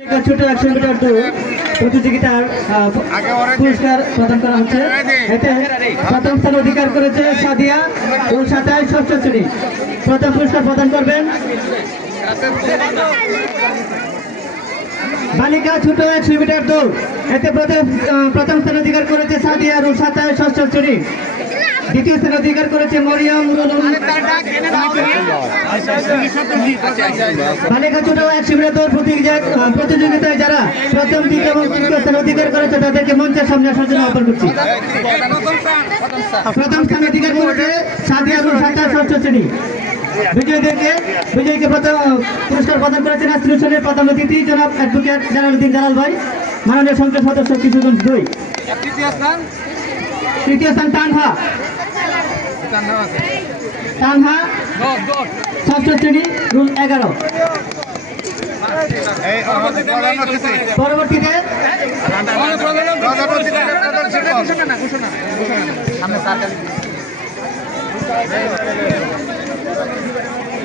ছোট 100 মিটার দৌড় প্রতিযোগিতার পুরস্কার প্রদান করা হচ্ছে। এতে প্রথম স্থান অধিকার করেছে সাদিয়া ও 27 ষষ্ঠ শ্রেণী। প্রথম পুরস্কার প্রদান করবেন বালিকা ছোট 100 মিটার দৌড়। এতে প্রথম স্থান অধিকার করেছে সাদিয়া ও 27 ষষ্ঠ শ্রেণী। দ্বিতীয় স্থান অধিকার করেছে মরিয়ম। বালিকা ছোট 100 মিটার দৌড় প্রতিযোগিতায় যারা প্রথম, দ্বিতীয় এবং তৃতীয় স্থান অধিকার করেছে তাদেরকে মঞ্চের সামনে আসার জন্য আহ্বান করছি। প্রথম স্থান অধিকার করেছে সাদিয়া ও 27 ষষ্ঠ শ্রেণী। বিজয়ীকে প্রথম পুরস্কার প্রদান করেছেন অনুষ্ঠানের প্রধান অতিথি জনাব অ্যাডভোকেট জালালউদ্দিন জালাল ভাই, মাননীয় সংসদ সদস্য কিশোরগঞ্জ 2। তৃতীয় স্থান তানহা ষষ্ঠ শ্রেণী, রুল 11। পরবর্তীতে